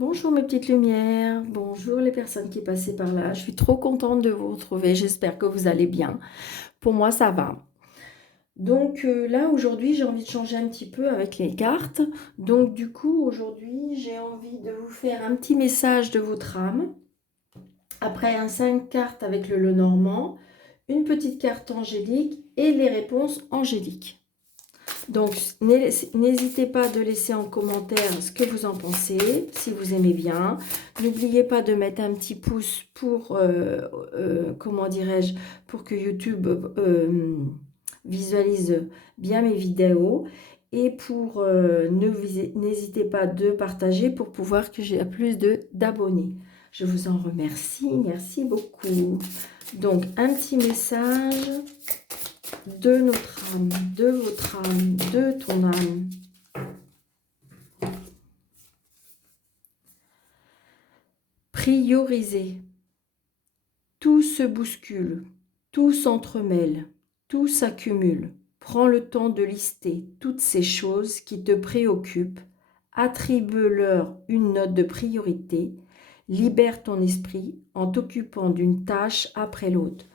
Bonjour mes petites lumières, bonjour les personnes qui passaient par là. Je suis trop contente de vous retrouver, j'espère que vous allez bien. Pour moi, ça va. Donc là, aujourd'hui, j'ai envie de changer un petit peu avec les cartes. Donc du coup, aujourd'hui, j'ai envie de vous faire un petit message de votre âme. Après un 5 cartes avec le Lenormand, une petite carte angélique et les réponses angéliques. Donc, n'hésitez pas de laisser en commentaire ce que vous en pensez, si vous aimez bien. N'oubliez pas de mettre un petit pouce pour, comment dirais-je, pour que YouTube visualise bien mes vidéos. Et pour, n'hésitez pas de partager pour pouvoir que j'ai plus d'abonnés. Je vous en remercie, merci beaucoup. Donc, un petit message de notre âme, de votre âme, de ton âme. Prioriser. Tout se bouscule, tout s'entremêle, tout s'accumule. Prends le temps de lister toutes ces choses qui te préoccupent, attribue-leur une note de priorité, libère ton esprit en t'occupant d'une tâche après l'autre.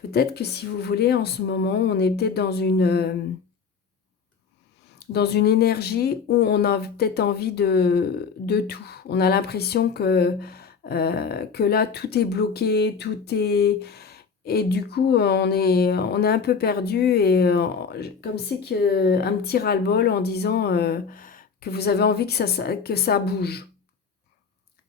Peut-être que si vous voulez, en ce moment, on est peut-être dans une énergie où on a peut-être envie de tout. On a l'impression que là, tout est bloqué, tout est... Et du coup, on est un peu perdu et comme c'est un petit ras-le-bol en disant que vous avez envie que ça bouge.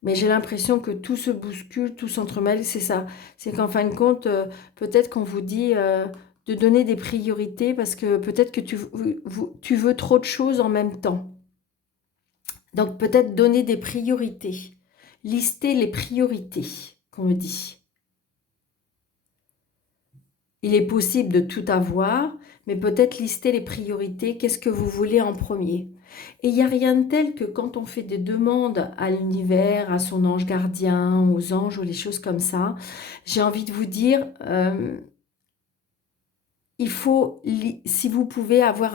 Mais j'ai l'impression que tout se bouscule, tout s'entremêle, c'est ça. C'est qu'en fin de compte, peut-être qu'on vous dit de donner des priorités parce que peut-être que tu veux trop de choses en même temps. Donc peut-être donner des priorités. Lister les priorités qu'on me dit. Il est possible de tout avoir, mais peut-être lister les priorités. Qu'est-ce que vous voulez en premier? Et il n'y a rien de tel que quand on fait des demandes à l'univers, à son ange gardien, aux anges ou les choses comme ça, j'ai envie de vous dire, il faut, si vous pouvez avoir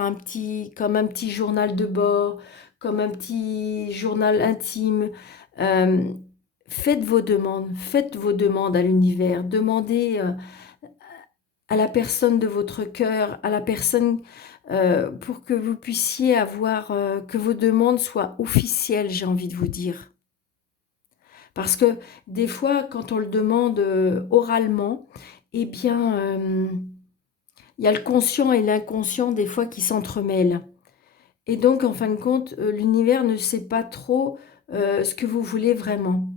comme un petit journal de bord, comme un petit journal intime, euh, faites vos demandes à l'univers, demandez à la personne de votre cœur, à la personne pour que vous puissiez avoir, que vos demandes soient officielles, j'ai envie de vous dire. Parce que des fois, quand on le demande oralement, eh bien, il y a le conscient et l'inconscient des fois qui s'entremêlent. Et donc, en fin de compte, l'univers ne sait pas trop ce que vous voulez vraiment.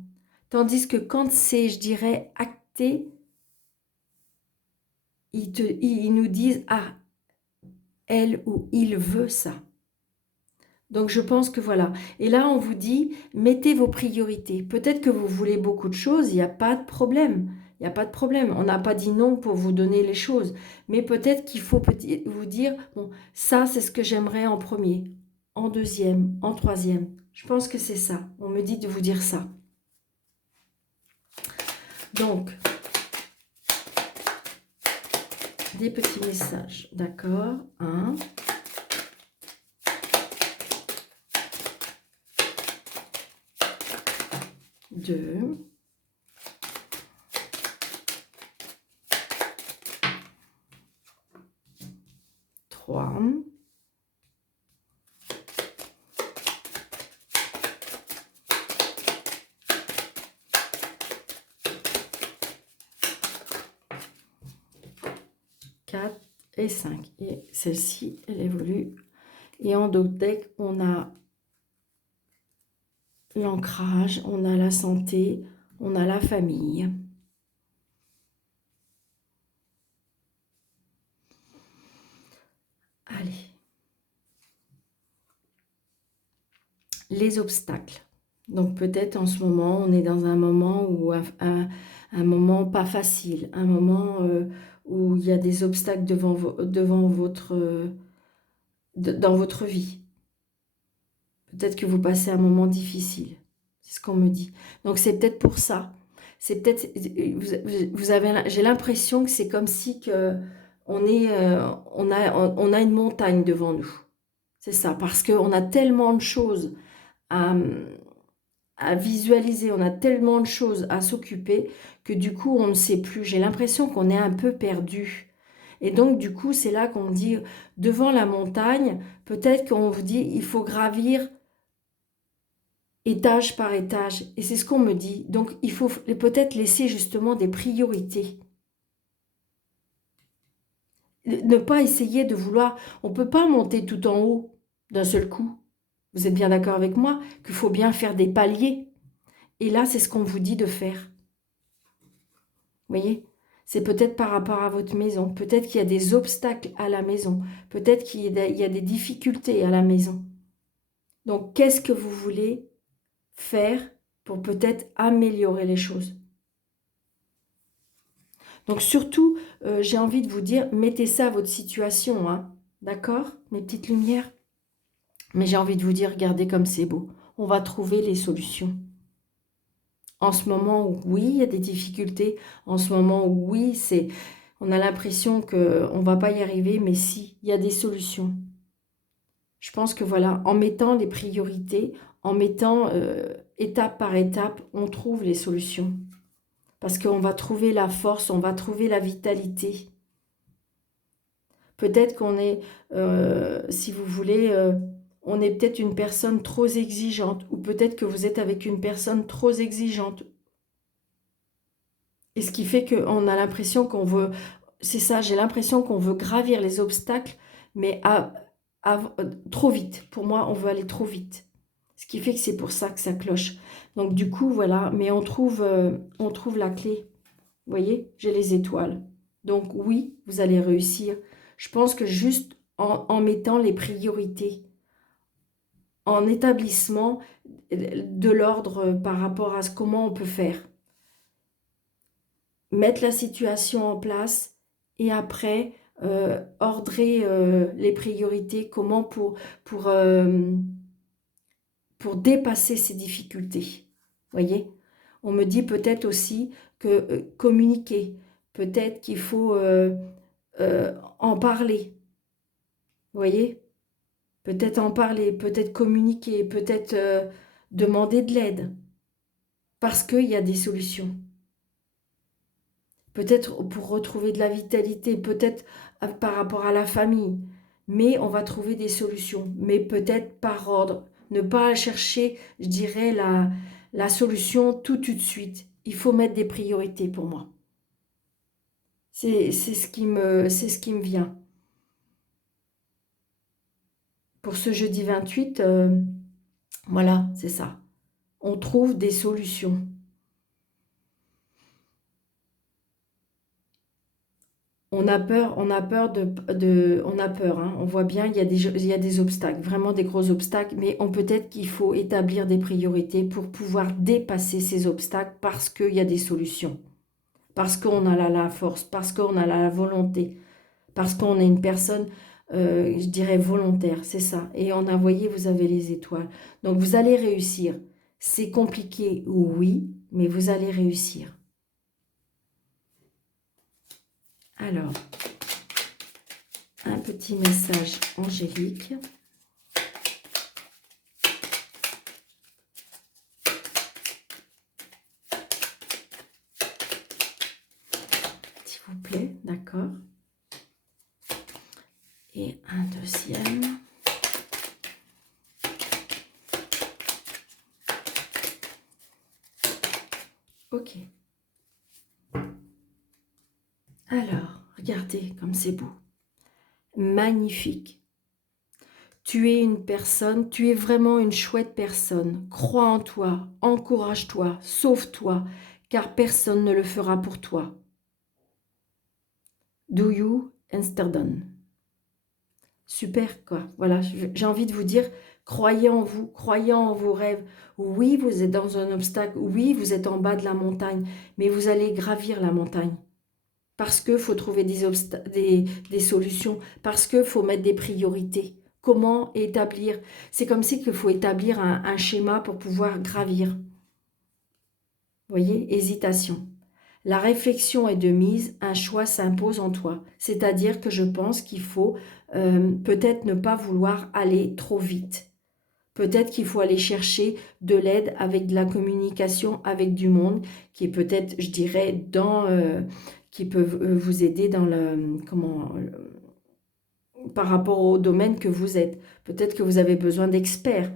Tandis que quand c'est, je dirais, acté, ils nous disent, ah, elle ou il veut ça. Donc, je pense que voilà. Et là, on vous dit, mettez vos priorités. Peut-être que vous voulez beaucoup de choses, il n'y a pas de problème. Il n'y a pas de problème. On n'a pas dit non pour vous donner les choses. Mais peut-être qu'il faut vous dire, bon, ça, c'est ce que j'aimerais en premier, en deuxième, en troisième. Je pense que c'est ça. On me dit de vous dire ça. Donc, des petits messages. D'accord. Un, deux, trois, 4 et 5. Et celle-ci, elle évolue. Et en deck, on a l'ancrage, on a la santé, on a la famille. Allez. Les obstacles. Donc peut-être en ce moment, on est dans un moment où un moment pas facile, un moment où il y a des obstacles devant votre, dans votre vie. Peut-être que vous passez un moment difficile. C'est ce qu'on me dit. Donc c'est peut-être pour ça. C'est peut-être, vous avez, j'ai l'impression que c'est comme si que on a une montagne devant nous. C'est ça, parce qu'on a tellement de choses à, à visualiser, on a tellement de choses à s'occuper que du coup, on ne sait plus. J'ai l'impression qu'on est un peu perdu. Et donc, du coup, c'est là qu'on dit, devant la montagne, peut-être qu'on vous dit, il faut gravir étage par étage. Et c'est ce qu'on me dit. Donc, il faut peut-être laisser justement des priorités. Ne pas essayer de vouloir... On ne peut pas monter tout en haut d'un seul coup. Vous êtes bien d'accord avec moi qu'il faut bien faire des paliers. Et là, c'est ce qu'on vous dit de faire. Vous voyez? C'est peut-être par rapport à votre maison. Peut-être qu'il y a des obstacles à la maison. Peut-être qu'il y a des difficultés à la maison. Donc, qu'est-ce que vous voulez faire pour peut-être améliorer les choses? Donc, surtout, j'ai envie de vous dire, mettez ça à votre situation. Hein. D'accord? Mes petites lumières. Mais j'ai envie de vous dire, regardez comme c'est beau. On va trouver les solutions. En ce moment, oui, il y a des difficultés. En ce moment, oui, on a l'impression qu'on ne va pas y arriver, mais si, il y a des solutions. Je pense que voilà, en mettant les priorités, en mettant étape par étape, on trouve les solutions. Parce qu'on va trouver la force, on va trouver la vitalité. Peut-être qu'on est, si vous voulez, on est peut-être une personne trop exigeante, ou peut-être que vous êtes avec une personne trop exigeante. Et ce qui fait qu'on a l'impression qu'on veut, c'est ça, j'ai l'impression qu'on veut gravir les obstacles, mais trop vite. Pour moi, on veut aller trop vite. Ce qui fait que c'est pour ça que ça cloche. Donc du coup, voilà, mais on trouve la clé. Vous voyez, j'ai les étoiles. Donc oui, vous allez réussir. Je pense que juste en mettant les priorités, en établissement de l'ordre par rapport à comment on peut faire. Mettre la situation en place et après ordrer les priorités, comment pour dépasser ces difficultés. Voyez, on me dit peut-être aussi que communiquer, peut-être qu'il faut en parler. Voyez, peut-être en parler, peut-être communiquer, peut-être demander de l'aide, parce qu'il y a des solutions. Peut-être pour retrouver de la vitalité, peut-être par rapport à la famille. Mais on va trouver des solutions, mais peut-être par ordre. Ne pas chercher, je dirais, la solution tout de suite. Il faut mettre des priorités pour moi. C'est ce qui me vient. Pour ce jeudi 28, voilà, c'est ça. On trouve des solutions. On a peur, on a peur on a peur, hein. On voit bien, il y a des obstacles, vraiment des gros obstacles, mais peut-être qu'il faut établir des priorités pour pouvoir dépasser ces obstacles parce qu'il y a des solutions, parce qu'on a la force, parce qu'on a la volonté, parce qu'on est une personne, je dirais, volontaire, c'est ça. Et on a, voyez, vous avez les étoiles. Donc vous allez réussir. C'est compliqué, oui, mais vous allez réussir. Alors, un petit message angélique. S'il vous plaît, d'accord. Et un deuxième. Ok. Alors, regardez comme c'est beau. Magnifique. Tu es une personne, tu es vraiment une chouette personne. Crois en toi, encourage-toi, sauve-toi, car personne ne le fera pour toi. Do you Amsterdam. Super, quoi. Voilà, j'ai envie de vous dire, croyez en vous, croyez en vos rêves. Oui, vous êtes dans un obstacle, oui, vous êtes en bas de la montagne, mais vous allez gravir la montagne. Parce qu'il faut trouver des solutions, parce qu'il faut mettre des priorités. Comment établir? C'est comme si qu'il faut établir un schéma pour pouvoir gravir. Vous voyez, hésitation. La réflexion est de mise, un choix s'impose en toi. C'est-à-dire que je pense qu'il faut peut-être ne pas vouloir aller trop vite. Peut-être qu'il faut aller chercher de l'aide avec de la communication avec du monde qui est peut-être, je dirais, qui peut vous aider dans par rapport au domaine que vous êtes. Peut-être que vous avez besoin d'experts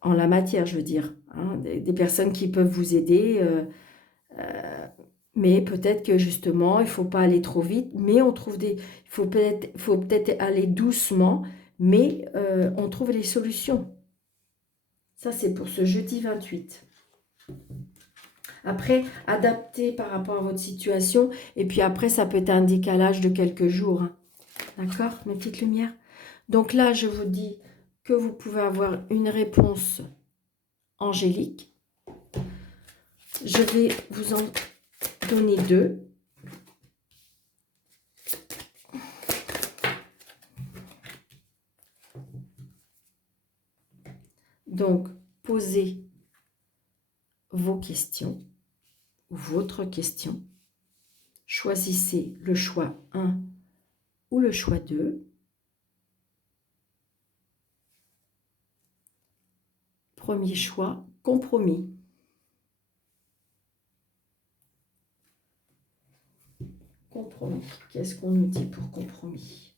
en la matière, je veux dire, hein, des personnes qui peuvent vous aider. Mais peut-être que justement, il ne faut pas aller trop vite, mais faut peut-être aller doucement, mais on trouve les solutions. Ça, c'est pour ce jeudi 28. Après, adaptez par rapport à votre situation, et puis après, ça peut être un décalage de quelques jours. Hein. D'accord, mes petites lumières? Donc là, je vous dis que vous pouvez avoir une réponse angélique. Je vais vous en donner deux. Donc, posez vos questions, votre question. Choisissez le choix 1 ou le choix 2. Premier choix, compromis. Compromis. Qu'est-ce qu'on nous dit pour compromis?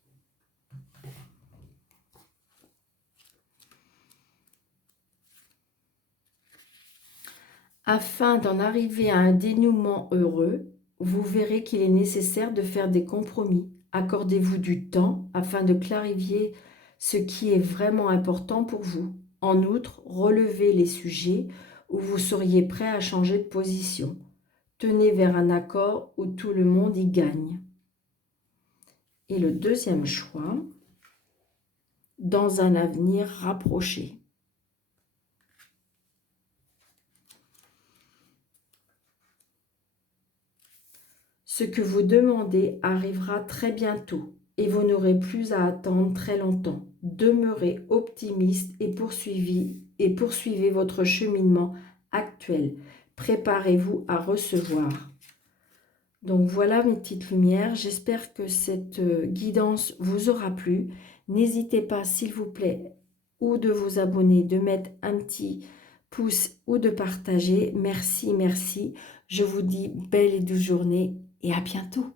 Afin d'en arriver à un dénouement heureux, vous verrez qu'il est nécessaire de faire des compromis. Accordez-vous du temps afin de clarifier ce qui est vraiment important pour vous. En outre, relevez les sujets où vous seriez prêt à changer de position. Tenez vers un accord où tout le monde y gagne. Et le deuxième choix, dans un avenir rapproché. Ce que vous demandez arrivera très bientôt et vous n'aurez plus à attendre très longtemps. Demeurez optimiste et poursuivez votre cheminement actuel. Préparez-vous à recevoir. Donc voilà mes petites lumières, j'espère que cette guidance vous aura plu. N'hésitez pas s'il vous plaît ou de vous abonner, de mettre un petit pouce ou de partager. Merci, merci. Je vous dis belle et douce journée et à bientôt.